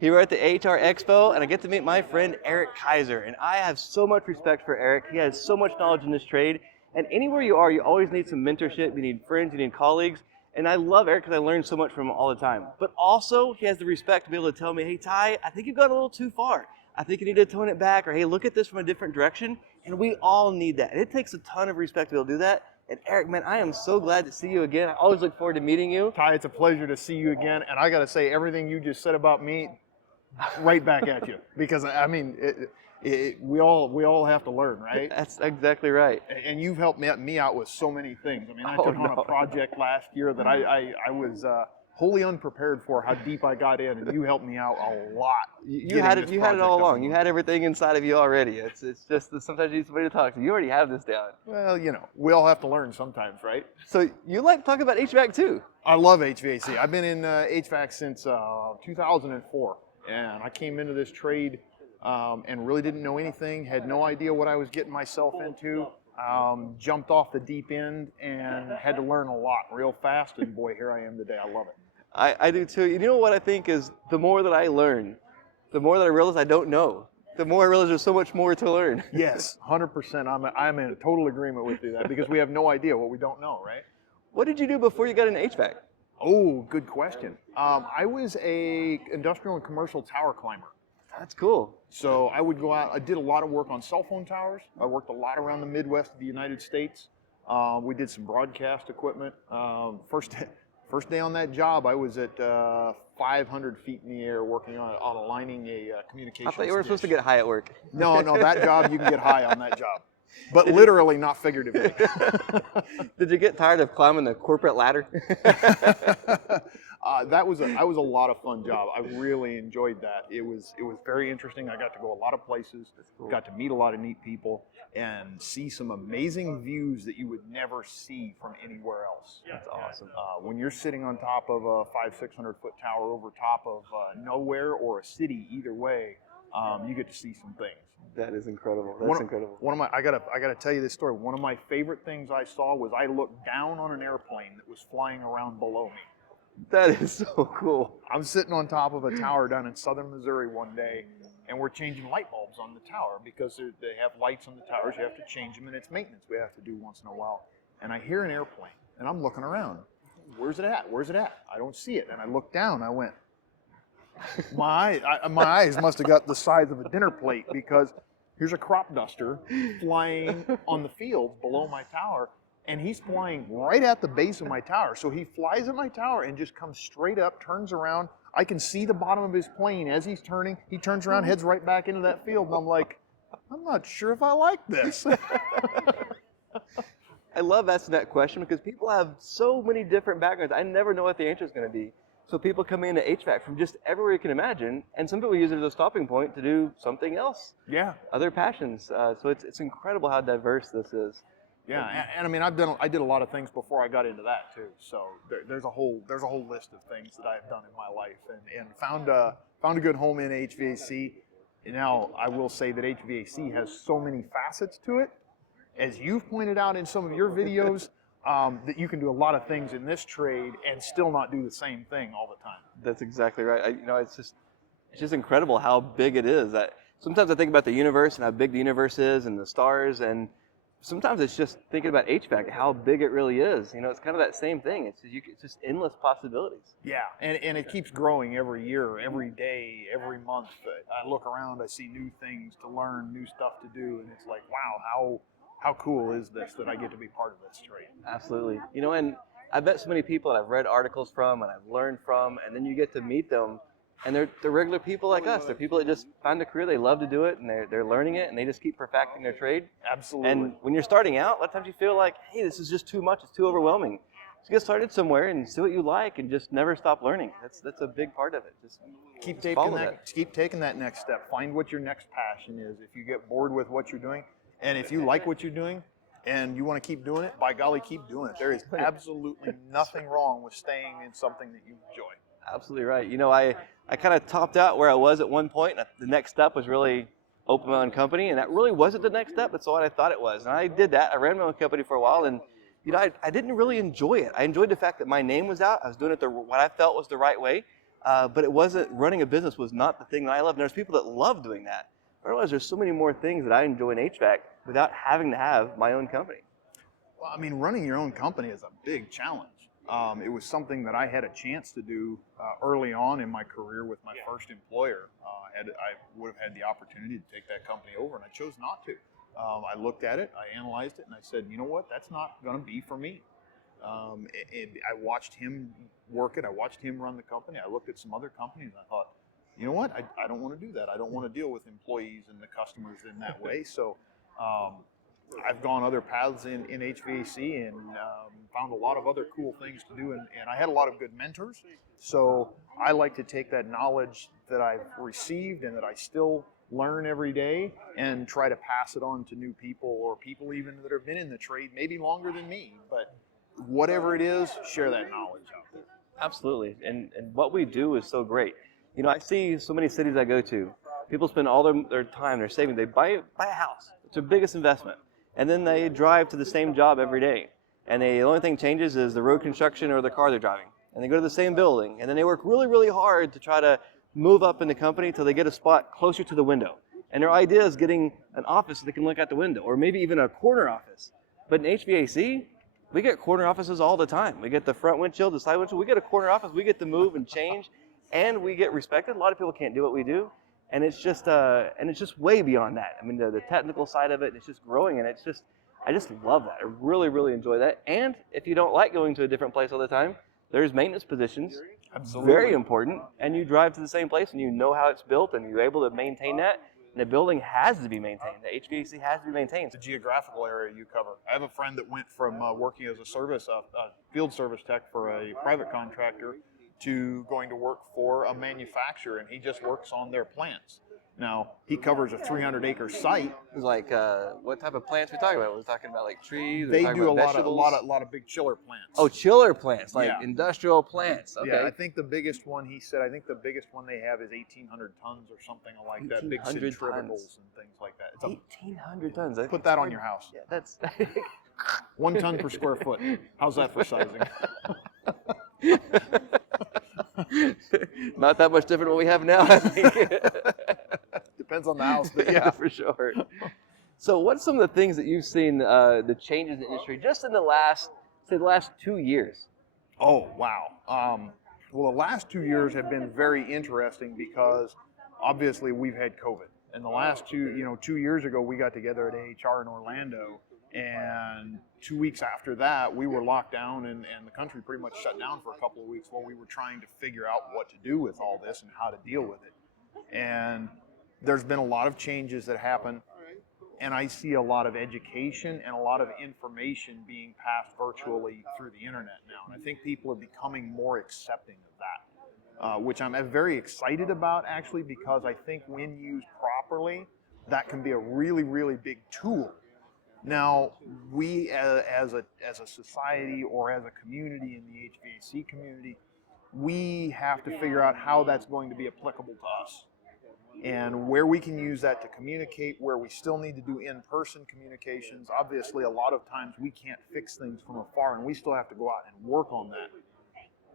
Here we're at the AHR Expo, and I get to meet my friend Eric Kaiser. And I have so much respect for Eric. He has so much knowledge in this trade. And anywhere you are, you always need some mentorship. You need friends, you need colleagues. And I love Eric because I learn so much from him all the time. But also, he has the respect to be able to tell me, hey, Ty, I think you've gone a little too far. I think you need to tone it back. Or, hey, look at this from a different direction. And we all need that. And it takes a ton of respect to be able to do that. And Eric, man, I am so glad to see you again. I always look forward to meeting you. Ty, it's a pleasure to see you again. And I got to say, everything you just said about me, right back at you. Because, I mean, we all have to learn, right? That's exactly right. And you've helped me out with so many things. I mean, I took on a project last year that I was wholly unprepared for, how deep I got in, and you helped me out a lot. You had it all along. You had everything inside of you already. It's just that sometimes you need somebody to talk to. You already have this down. Well, you know, we all have to learn sometimes, right? So you like to talk about HVAC too? I love HVAC. I've been in HVAC since 2004, and I came into this trade and really didn't know anything, had no idea what I was getting myself into. Jumped off the deep end and had to learn a lot real fast, and boy, here I am today. I love it. I do too. You know what I think is, the more that I learn, the more that I realize I don't know. The more I realize there's so much more to learn. Yes, 100%. I'm in total agreement with you that, because we have no idea what we don't know, right? What did you do before you got into HVAC? Oh, good question. I was a industrial and commercial tower climber. That's cool. So I would go out. I did a lot of work on cell phone towers. I worked a lot around the Midwest of the United States. We did some broadcast equipment. First day on that job, I was at 500 feet in the air working on aligning a communications I thought you were supposed to get high at work. No, that job, you can get high on that job. But literally, not figuratively. Did you get tired of climbing the corporate ladder? That was a lot of fun job. I really enjoyed that. It was very interesting. I got to go a lot of places, got to meet a lot of neat people, and see some amazing views that you would never see from anywhere else. That's awesome. When you're sitting on top of a 500-600 foot tower over top of nowhere or a city, either way, you get to see some things. That is incredible. That's incredible. I gotta tell you this story. One of my favorite things I saw was I looked down on an airplane that was flying around below me. That is so cool. I'm sitting on top of a tower down in southern Missouri one day, and we're changing light bulbs on the tower because they have lights on the towers. You have to change them, and it's maintenance we have to do once in a while. And I hear an airplane, and I'm looking around. Where's it at? Where's it at? I don't see it. And I look down. I went, my eyes must have got the size of a dinner plate, because here's a crop duster flying on the field below my tower. And he's flying right at the base of my tower. So he flies at my tower and just comes straight up, turns around. I can see the bottom of his plane as he's turning. He turns around, heads right back into that field. And I'm like, I'm not sure if I like this. I love asking that question because people have so many different backgrounds. I never know what the answer is going to be. So people come into HVAC from just everywhere you can imagine. And some people use it as a stopping point to do something else. Yeah. Other passions. So it's incredible how diverse this is. Yeah, and I mean, I did a lot of things before I got into that too. So there's a whole list of things that I've done in my life, and found a good home in HVAC. And now I will say that HVAC has so many facets to it, as you've pointed out in some of your videos, that you can do a lot of things in this trade and still not do the same thing all the time. That's exactly right. It's just incredible how big it is. Sometimes I think about the universe and how big the universe is and the stars, and sometimes it's just thinking about HVAC, how big it really is. It's kind of that same thing. It's just endless possibilities. Yeah, and it keeps growing every year, every day, every month. I look around, I see new things to learn, new stuff to do, and it's like, wow, how cool is this that I get to be part of this trade? Absolutely. And I've met so many people that I've read articles from and I've learned from, and then you get to meet them, and they're regular people like us. They're people that just find a career, they love to do it, and they're learning it, and they just keep perfecting their trade. Absolutely. And when you're starting out, a lot of times you feel like, hey, this is just too much, it's too overwhelming. So get started somewhere and see what you like, and just never stop learning. That's a big part of it. Just keep taking that next step. Find what your next passion is. If you get bored with what you're doing, and if you like what you're doing, and you want to keep doing it, by golly, keep doing it. There is absolutely nothing wrong with staying in something that you enjoy. Absolutely right. I kind of topped out where I was at one point, and the next step was really open my own company, and that really wasn't the next step. That's what I thought it was. And I did that. I ran my own company for a while, and I didn't really enjoy it. I enjoyed the fact that my name was out. I was doing it what I felt was the right way, but it wasn't, running a business was not the thing that I loved. And there's people that love doing that. But I realized there's so many more things that I enjoy in HVAC without having to have my own company. Well, I mean, running your own company is a big challenge. It was something that I had a chance to do early on in my career with my first employer. I would have had the opportunity to take that company over, and I chose not to. I looked at it, I analyzed it, and I said, you know what, that's not going to be for me. I watched him work it. I watched him run the company. I looked at some other companies, and I thought, you know what, I don't want to do that. I don't want to deal with employees and the customers in that way. So I've gone other paths in HVAC and found a lot of other cool things to do, and I had a lot of good mentors. So I like to take that knowledge that I've received and that I still learn every day and try to pass it on to new people, or people even that have been in the trade maybe longer than me. But whatever it is, share that knowledge out there. Absolutely. And what we do is so great. You know, I see so many cities I go to, people spend all their time, their savings, they buy a house. It's their biggest investment. And then they drive to the same job every day. And the only thing changes is the road construction or the car they're driving. And they go to the same building. And then they work really, really hard to try to move up in the company until they get a spot closer to the window. And their idea is getting an office so they can look out the window, or maybe even a corner office. But in HVAC, we get corner offices all the time. We get the front windshield, the side windshield. We get a corner office. We get to move and change, and we get respected. A lot of people can't do what we do, and it's just way beyond that. I mean, the technical side of it, it's just growing, and I just love that. I really, really enjoy that. And if you don't like going to a different place all the time, there's maintenance positions. Absolutely. Very important. And you drive to the same place, and you know how it's built, and you're able to maintain that. And the building has to be maintained. The HVAC has to be maintained. The geographical area you cover. I have a friend that went from working as a field service tech for a private contractor to going to work for a manufacturer, and he just works on their plants. Now, he covers a 300-acre site. It's like, what type of plants are we talking about? We're talking about like trees? They do a lot of big chiller plants. Oh, chiller plants, like industrial plants. Okay. Yeah, I think the biggest one, he said, the biggest one they have is 1,800 tons or something like that. Big centrifugals and things like that. It's 1,800 tons. Put that on your house. Yeah, that's 1 ton per square foot. How's that for sizing? Not that much different than what we have now, I think. Depends on the house, but yeah. For sure. So what's some of the things that you've seen, the changes in the industry just in the last 2 years? Oh, wow. Well, the last 2 years have been very interesting because obviously we've had COVID. And the last 2 years ago, we got together at AHR in Orlando, and 2 weeks after that, we were locked down and the country pretty much shut down for a couple of weeks while we were trying to figure out what to do with all this and how to deal with it. And there's been a lot of changes that happen, and I see a lot of education and a lot of information being passed virtually through the internet now. And I think people are becoming more accepting of that, which I'm very excited about, actually, because I think when used properly, that can be a really, really big tool. Now, we as a society or as a community in the HVAC community, we have to figure out how that's going to be applicable to us and where we can use that to communicate, where we still need to do in-person communications. Obviously, a lot of times we can't fix things from afar, and we still have to go out and work on that.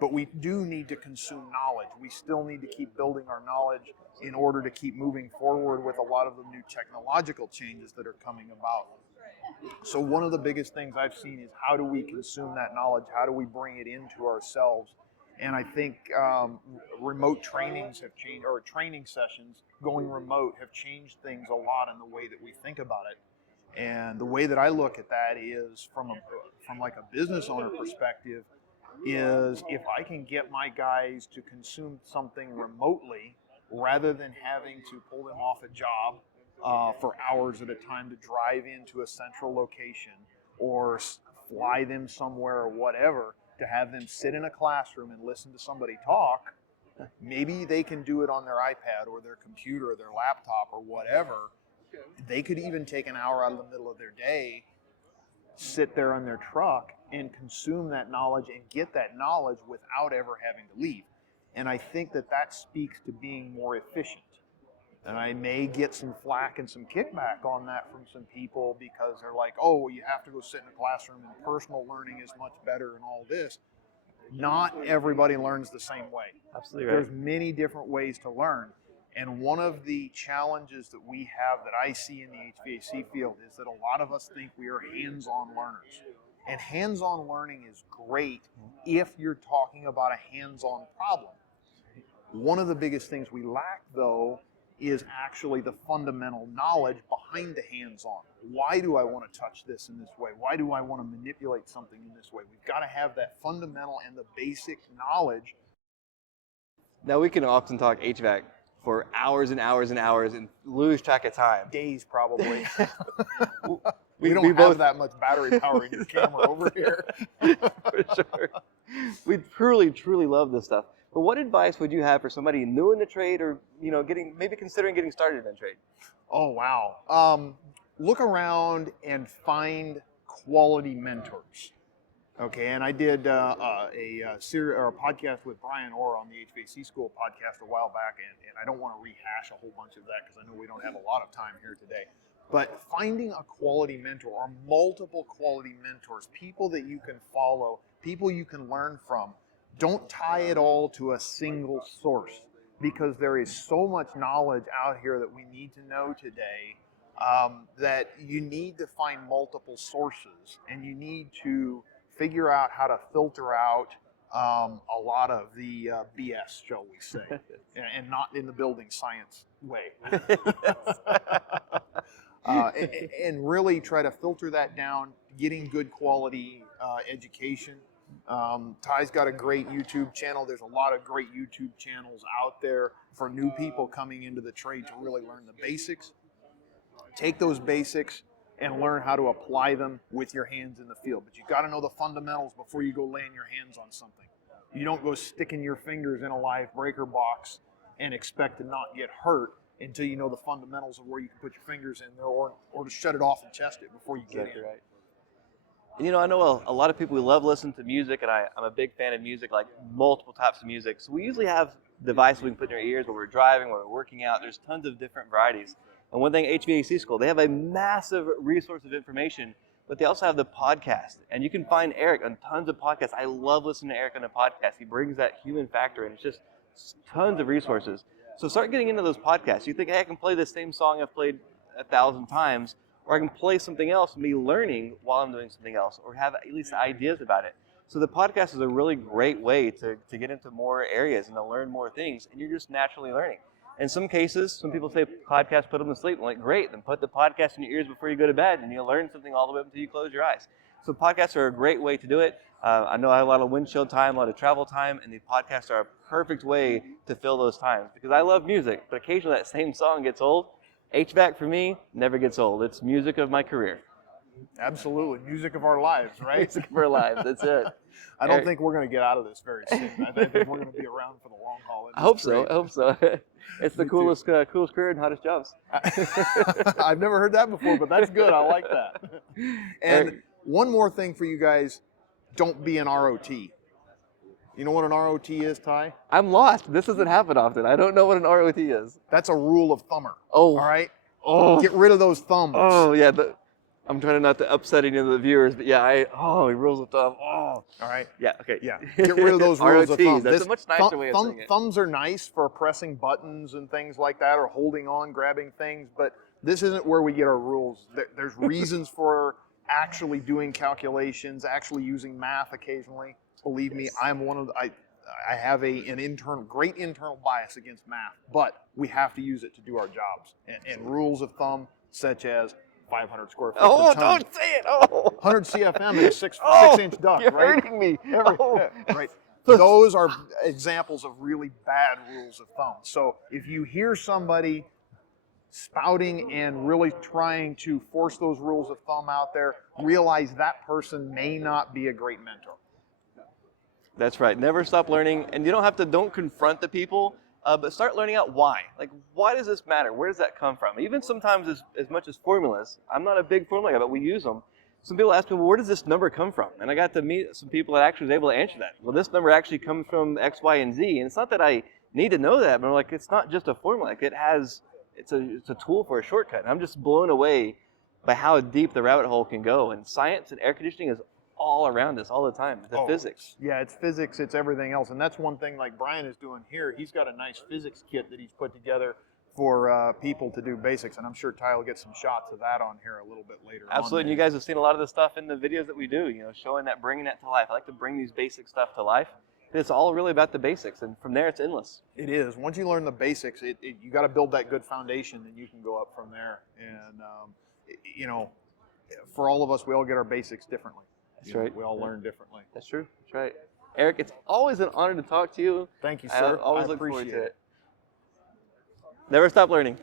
But we do need to consume knowledge. We still need to keep building our knowledge in order to keep moving forward with a lot of the new technological changes that are coming about. So one of the biggest things I've seen is how do we consume that knowledge? How do we bring it into ourselves? And I think remote trainings have changed, or training sessions going remote have changed things a lot in the way that we think about it. And the way that I look at that is from like a business owner perspective, is if I can get my guys to consume something remotely rather than having to pull them off a job for hours at a time to drive into a central location or fly them somewhere or whatever, to have them sit in a classroom and listen to somebody talk, maybe they can do it on their iPad or their computer or their laptop or whatever. They could even take an hour out of the middle of their day, sit there on their truck and consume that knowledge and get that knowledge without ever having to leave. And I think that speaks to being more efficient. And I may get some flack and some kickback on that from some people because they're like, oh, well, you have to go sit in a classroom and personal learning is much better and all this. Not everybody learns the same way. Absolutely right. There's many different ways to learn. And one of the challenges that we have that I see in the HVAC field is that a lot of us think we are hands-on learners. And hands-on learning is great if you're talking about a hands-on problem. One of the biggest things we lack, though, is actually the fundamental knowledge behind the hands-on. Why do I want to touch this in this way? Why do I want to manipulate something in this way? We've got to have that fundamental and the basic knowledge. Now, we can often talk HVAC for hours and hours and hours and lose track of time. Days, probably. We don't have both that much battery power in your camera over here. For sure. We truly, truly love this stuff. But what advice would you have for somebody new in the trade, or maybe considering getting started in the trade? Oh, wow. Look around and find quality mentors. Okay, and I did a podcast with Brian Orr on the HVAC School podcast a while back, and I don't want to rehash a whole bunch of that because I know we don't have a lot of time here today. But finding a quality mentor or multiple quality mentors, people that you can follow, people you can learn from. Don't tie it all to a single source, because there is so much knowledge out here that we need to know today that you need to find multiple sources, and you need to figure out how to filter out a lot of the BS, shall we say, and not in the building science way. And really try to filter that down, getting good quality education. Ty's got a great YouTube channel. There's a lot of great YouTube channels out there for new people coming into the trade to really learn the basics. Take those basics and learn how to apply them with your hands in the field. But you've got to know the fundamentals before you go laying your hands on something. You don't go sticking your fingers in a live breaker box and expect to not get hurt until you know the fundamentals of where you can put your fingers in there, or to shut it off and test it before you get Exactly in. right. And I know a lot of people who love listening to music, and I'm a big fan of music, like multiple types of music. So we usually have devices we can put in our ears when we're driving, when we're working out. There's tons of different varieties. And one thing, HVAC School, they have a massive resource of information, but they also have the podcast. And you can find Eric on tons of podcasts. I love listening to Eric on a podcast. He brings that human factor, and it's just tons of resources. So start getting into those podcasts. You think, hey, I can play the same song I've played 1,000 times, or I can play something else and be learning while I'm doing something else, or have at least ideas about it. So the podcast is a really great way to get into more areas and to learn more things, and you're just naturally learning. In some cases, some people say podcasts put them to sleep. I'm like, great, then put the podcast in your ears before you go to bed, and you'll learn something all the way up until you close your eyes. So podcasts are a great way to do it. I know I have a lot of windshield time, a lot of travel time, and the podcasts are a perfect way to fill those times, because I love music, but occasionally that same song gets old. HVAC for me never gets old. It's music of my career. Absolutely. Music of our lives, right? Music of our lives. That's it. I don't think we're going to get out of this very soon. I think we're going to be around for the long haul. I hope so. It's the coolest career and hottest jobs. I've never heard that before, but that's good. I like that. And one more thing for you guys, don't be an ROT. You know what an ROT is, Ty? I'm lost. This doesn't happen often. I don't know what an ROT is. That's a rule of thumber. Oh. All right? Oh. Get rid of those thumbs. Oh, yeah. I'm trying not to upset any of the viewers, but yeah, rules of thumb. Oh. All right? Yeah, okay. Yeah. Get rid of those rules of thumb. That's a much nicer way of saying it. Thumbs are nice for pressing buttons and things like that, or holding on, grabbing things, but this isn't where we get our rules. There's reasons for actually doing calculations, actually using math occasionally. Believe me, I'm one of the, I have an great internal bias against math, but we have to use it to do our jobs. And rules of thumb, such as 500 square feet per ton. Don't say it! Oh, 100 CFM is a 6-inch duct, you're right? hurting me. Right. Those are examples of really bad rules of thumb. So if you hear somebody spouting and really trying to force those rules of thumb out there, realize that person may not be a great mentor. That's right. Never stop learning, and you don't confront the people, but start learning out why. Like, why does this matter? Where does that come from? Even sometimes as much as formulas. I'm not a big formula guy, but we use them. Some people ask me, well, where does this number come from? And I got to meet some people that actually was able to answer that. Well, this number actually comes from X, Y, and Z, and it's not that I need to know that, but I'm like, it's not just a formula. Like, it's a tool for a shortcut. And I'm just blown away by how deep the rabbit hole can go. And science and air conditioning is all around us all the time, the physics. Yeah, it's physics, it's everything else. And that's one thing like Brian is doing here. He's got a nice physics kit that he's put together for people to do basics. And I'm sure Ty will get some shots of that on here a little bit later. Absolutely, and you guys have seen a lot of the stuff in the videos that we do, you know, showing that, bringing that to life. I like to bring these basic stuff to life. It's all really about the basics, and from there it's endless. It is. Once you learn the basics, you got to build that good foundation, and you can go up from there. And, you know, for all of us, we all get our basics differently. That's right. We all learn differently. That's true. That's right. Eric, it's always an honor to talk to you. Thank you, sir. I always look appreciate forward to it. Never stop learning.